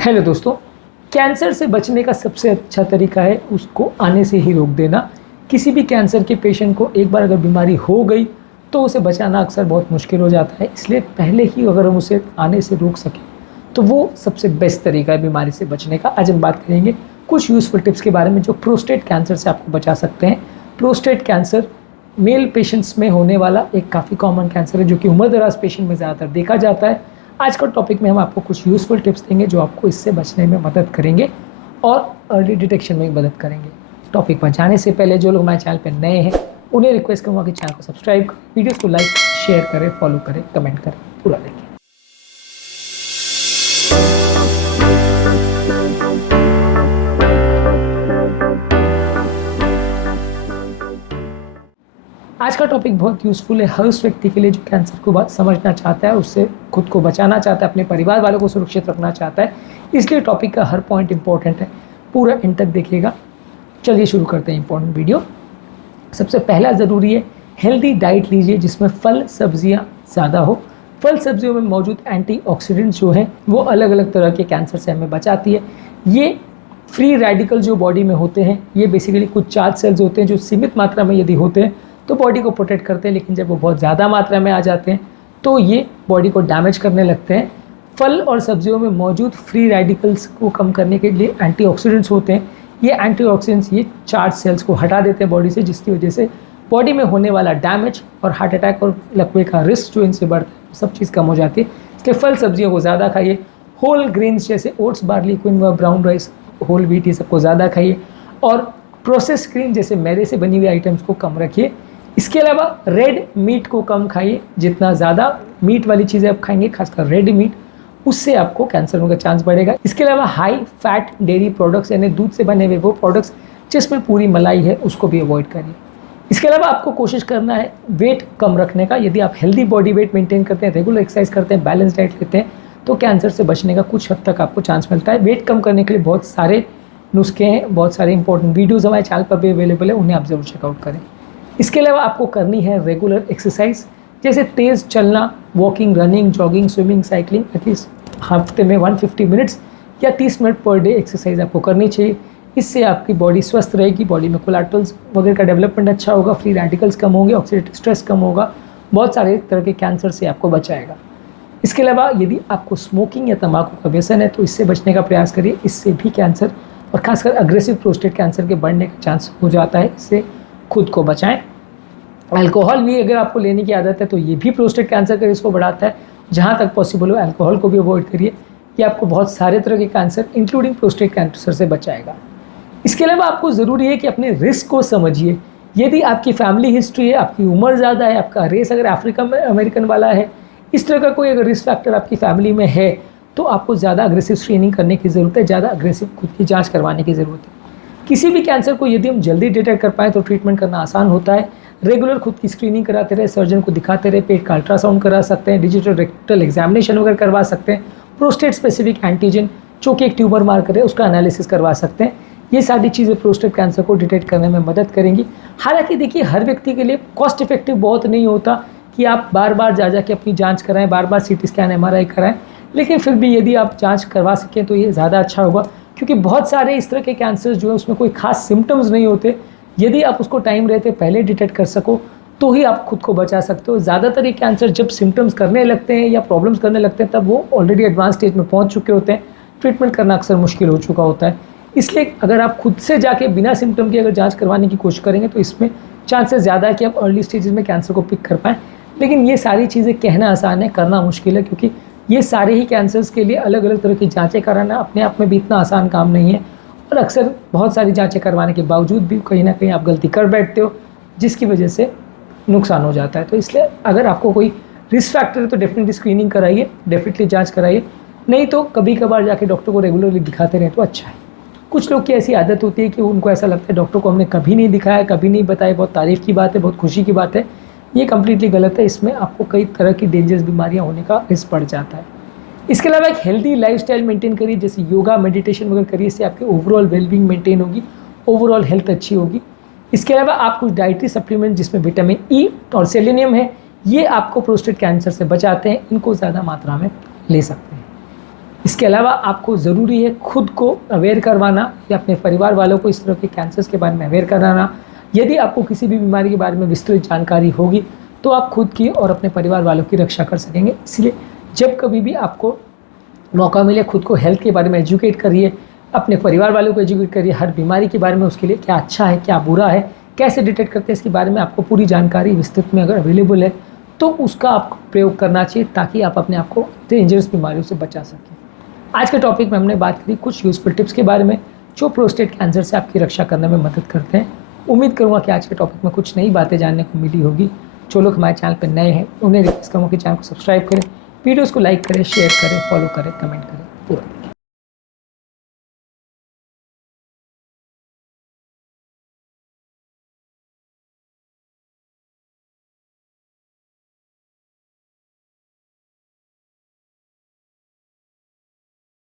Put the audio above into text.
Hello दोस्तों, cancer से बचने का सबसे अच्छा तरीका है उसको आने से ही रोक देना। किसी भी कैंसर के पेशेंट को एक बार अगर बीमारी हो गई तो उसे बचाना अक्सर बहुत मुश्किल हो जाता है। इसलिए पहले ही अगर हम उसे आने से रोक सकें तो वो सबसे बेस्ट तरीका है बीमारी से बचने का। आज हम बात करेंगे कुछ यूज़फुल टिप्स के बारे में जो प्रोस्टेट कैंसर से आपको बचा सकते हैं। प्रोस्टेट कैंसर मेल पेशेंट्स में होने वाला एक काफ़ी कॉमन कैंसर है जो कि उम्र दराज पेशेंट में ज़्यादातर देखा जाता है। आज का टॉपिक में हम आपको कुछ यूज़फुल टिप्स देंगे जो आपको इससे बचने में मदद करेंगे और अर्ली डिटेक्शन में मदद करेंगे। टॉपिक पर जाने से पहले जो लोग हमारे चैनल पर नए हैं उन्हें रिक्वेस्ट करूँगा कि चैनल को सब्सक्राइब करें, वीडियोस को लाइक शेयर करें, फॉलो करें, कमेंट करें, पूरा देखें। आज का टॉपिक बहुत यूज़फुल है हर उस व्यक्ति के लिए जो कैंसर को बात समझना चाहता है, उससे खुद को बचाना चाहता है, अपने परिवार वालों को सुरक्षित रखना चाहता है। इसलिए टॉपिक का हर पॉइंट इंपॉर्टेंट है, पूरा एंड तक देखिएगा। चलिए शुरू करते हैं इंपॉर्टेंट वीडियो। सबसे पहला ज़रूरी है हेल्दी डाइट लीजिए जिसमें फल सब्जियाँ ज़्यादा हो। फल सब्जियों में मौजूद एंटीऑक्सीडेंट्स जो हैं वो अलग अलग तरह के कैंसर से हमें बचाती है। ये फ्री रेडिकल जो बॉडी में होते हैं ये बेसिकली कुछ चार्ज सेल्स होते हैं जो सीमित मात्रा में यदि होते हैं तो बॉडी को प्रोटेक्ट करते हैं, लेकिन जब वो बहुत ज़्यादा मात्रा में आ जाते हैं तो ये बॉडी को डैमेज करने लगते हैं। फल और सब्जियों में मौजूद फ्री रेडिकल्स को कम करने के लिए एंटीऑक्सीडेंट्स होते हैं। ये एंटीऑक्सीडेंट्स ये चार्ज सेल्स को हटा देते हैं बॉडी से, जिसकी वजह से बॉडी में होने वाला डैमेज और हार्ट अटैक और लकवे का रिस्क जो इनसे बढ़ता है सब चीज़ कम हो जाती है। इसलिए फल सब्जियों को ज़्यादा खाइए। होल ग्रेन्स जैसे oats, barley, quinoa, brown rice, whole wheat ये सबको ज़्यादा खाइए और प्रोसेस क्रीम जैसे मैदे से बनी हुई आइटम्स को कम रखिए। इसके अलावा रेड मीट को कम खाइए। जितना ज़्यादा मीट वाली चीज़ें आप खाएंगे, खासकर रेड मीट, उससे आपको कैंसर होने का चांस बढ़ेगा। इसके अलावा हाई फैट डेयरी प्रोडक्ट्स यानी दूध से बने हुए वो प्रोडक्ट्स जिसमें पूरी मलाई है उसको भी अवॉइड करिए। इसके अलावा आपको कोशिश करना है वेट कम रखने का। यदि आप हेल्दी बॉडी वेट मेंटेन करते हैं, रेगुलर एक्सरसाइज करते हैं, बैलेंस डाइट लेते हैं तो कैंसर से बचने का कुछ हद तक आपको चांस मिलता है। वेट कम करने के लिए बहुत सारे नुस्खे हैं, बहुत सारे इंपॉर्टेंट वीडियोज़ हमारे चैनल पर भी अवेलेबल है, उन्हें आप ज़रूर चेकआउट करें। इसके अलावा आपको करनी है रेगुलर एक्सरसाइज जैसे तेज़ चलना, walking, running, jogging, swimming, cycling. At least हफ्ते में 150 मिनट्स या 30 मिनट पर डे एक्सरसाइज आपको करनी चाहिए। इससे आपकी बॉडी स्वस्थ रहेगी, बॉडी में कोलेस्ट्रॉल्स वगैरह का डेवलपमेंट अच्छा होगा, फ्री रेडिकल्स कम होंगे, ऑक्सीडेटिव स्ट्रेस कम होगा, बहुत सारे तरह के कैंसर से आपको बचाएगा। इसके अलावा यदि आपको स्मोकिंग या तंबाकू का व्यसन है तो इससे बचने का प्रयास करिए। इससे भी कैंसर और खासकर अग्रेसिव प्रोस्टेट कैंसर के बढ़ने का चांस हो जाता है। इससे खुद को बचाएं। अल्कोहल भी अगर आपको लेने की आदत है तो ये भी प्रोस्टेट कैंसर का रिस्क को बढ़ाता है। जहाँ तक पॉसिबल हो अल्कोहल को भी अवॉइड करिए। ये आपको बहुत सारे तरह के कैंसर इंक्लूडिंग प्रोस्टेट कैंसर से बचाएगा। इसके अलावा आपको ज़रूरी है कि अपने रिस्क को समझिए। यदि आपकी फैमिली हिस्ट्री है, आपकी उम्र ज़्यादा है, आपका रेस अगर अफ्रीका में अमेरिकन वाला है, इस तरह का कोई अगर रिस्क फैक्टर आपकी फैमिली में है तो आपको ज़्यादा अग्रेसिव स्क्रीनिंग करने की ज़रूरत है, ज़्यादा अग्रेसिव खुद की जाँच करवाने की ज़रूरत है। किसी भी कैंसर को यदि हम जल्दी डिटेक्ट कर पाएँ तो ट्रीटमेंट करना आसान होता है। रेगुलर खुद की स्क्रीनिंग कराते रहे, सर्जन को दिखाते रहे, पेट का अल्ट्रासाउंड करा सकते हैं, डिजिटल रेक्टल एग्जामिनेशन वगैरह करवा सकते हैं, प्रोस्टेट स्पेसिफिक एंटीजन जो कि एक ट्यूमर मार्कर है उसका एनालिसिस करवा सकते हैं। ये सारी चीज़ें प्रोस्टेट कैंसर को डिटेक्ट करने में मदद करेंगी। हालांकि देखिए हर व्यक्ति के लिए कॉस्ट इफेक्टिव बहुत नहीं होता कि आप बार बार जा के अपनी जाँच कराएँ, बार बार CT स्कैन, MRI कराएँ, लेकिन फिर भी यदि आप जाँच करवा सकें तो ये ज़्यादा अच्छा होगा, क्योंकि बहुत सारे इस तरह के कैंसर जो है उसमें कोई खास सिम्टम्स नहीं होते। यदि आप उसको टाइम रहते पहले डिटेक्ट कर सको तो ही आप खुद को बचा सकते हो। ज़्यादातर ये कैंसर जब सिम्टम्स करने लगते हैं या प्रॉब्लम्स करने लगते हैं तब वो ऑलरेडी एडवांस स्टेज में पहुंच चुके होते हैं, ट्रीटमेंट करना अक्सर मुश्किल हो चुका होता है। इसलिए अगर आप खुद से जाके बिना सिम्टम के अगर जांच करवाने की कोशिश करेंगे तो इसमें चांसेस ज़्यादा है कि आप अर्ली स्टेजेस में कैंसर को पिक कर पाएँ। लेकिन ये सारी चीज़ें कहना आसान है, करना मुश्किल है, क्योंकि ये सारे ही कैंसर्स के लिए अलग अलग तरह की जाँचें कराना अपने आप में भी इतना आसान काम नहीं है और अक्सर बहुत सारी जाँचें करवाने के बावजूद भी कहीं ना कहीं आप गलती कर बैठते हो जिसकी वजह से नुकसान हो जाता है। तो इसलिए अगर आपको कोई रिस्क फैक्टर है तो डेफिनेटली स्क्रीनिंग कराइए, डेफिनेटली जांच कराइए, नहीं तो कभी कभार जाके डॉक्टर को रेगुलरली दिखाते रहें तो अच्छा है। कुछ लोग की ऐसी आदत होती है कि उनको ऐसा लगता है डॉक्टर को हमने कभी नहीं दिखाया, कभी नहीं बताया, बहुत तारीफ़ की बात है, बहुत खुशी की बात है। ये कम्प्लीटली गलत है। इसमें आपको कई तरह की डेंजरस बीमारियाँ होने का रिस्क बढ़ जाता है। इसके अलावा एक हेल्दी लाइफस्टाइल मेंटेन करिए, जैसे योगा, मेडिटेशन वगैरह करिए। इससे आपकी ओवरऑल वेलबींग मेंटेन होगी, ओवरऑल हेल्थ अच्छी होगी। इसके अलावा आप कुछ डाइटरी सप्लीमेंट जिसमें विटामिन E और सेलेनियम है, ये आपको प्रोस्टेट कैंसर से बचाते हैं, इनको ज़्यादा मात्रा में ले सकते हैं। इसके अलावा आपको ज़रूरी है खुद को अवेयर करवाना या अपने परिवार वालों को इस तरह के कैंसर्स के बारे में अवेयर कराना। यदि आपको किसी भी बीमारी के बारे में विस्तृत जानकारी होगी तो आप खुद की और अपने परिवार वालों की रक्षा कर सकेंगे। इसलिए जब कभी भी आपको मौका मिले खुद को हेल्थ के बारे में एजुकेट करिए, अपने परिवार वालों को एजुकेट करिए, हर बीमारी के बारे में उसके लिए क्या अच्छा है क्या बुरा है, कैसे डिटेक्ट करते हैं इसके बारे में आपको पूरी जानकारी विस्तृत में अगर अवेलेबल है तो उसका आपको प्रयोग करना चाहिए ताकि आप अपने आप को डेंजरस बीमारियों से बचा सकें। आज के टॉपिक में हमने बात करी कुछ यूज़फुल टिप्स के बारे में जो प्रोस्टेट कैंसर से आपकी रक्षा करने में मदद करते हैं। उम्मीद करूँगा कि आज के टॉपिक में कुछ नई बातें जानने को मिली होगी। जो लोग हमारे चैनल पर नए हैं उन्हें रिक्वेस्ट करूँगा कि चैनल को सब्सक्राइब करें, वीडियोज़ को लाइक करें, शेयर करें, फॉलो करें, कमेंट करें पूरा।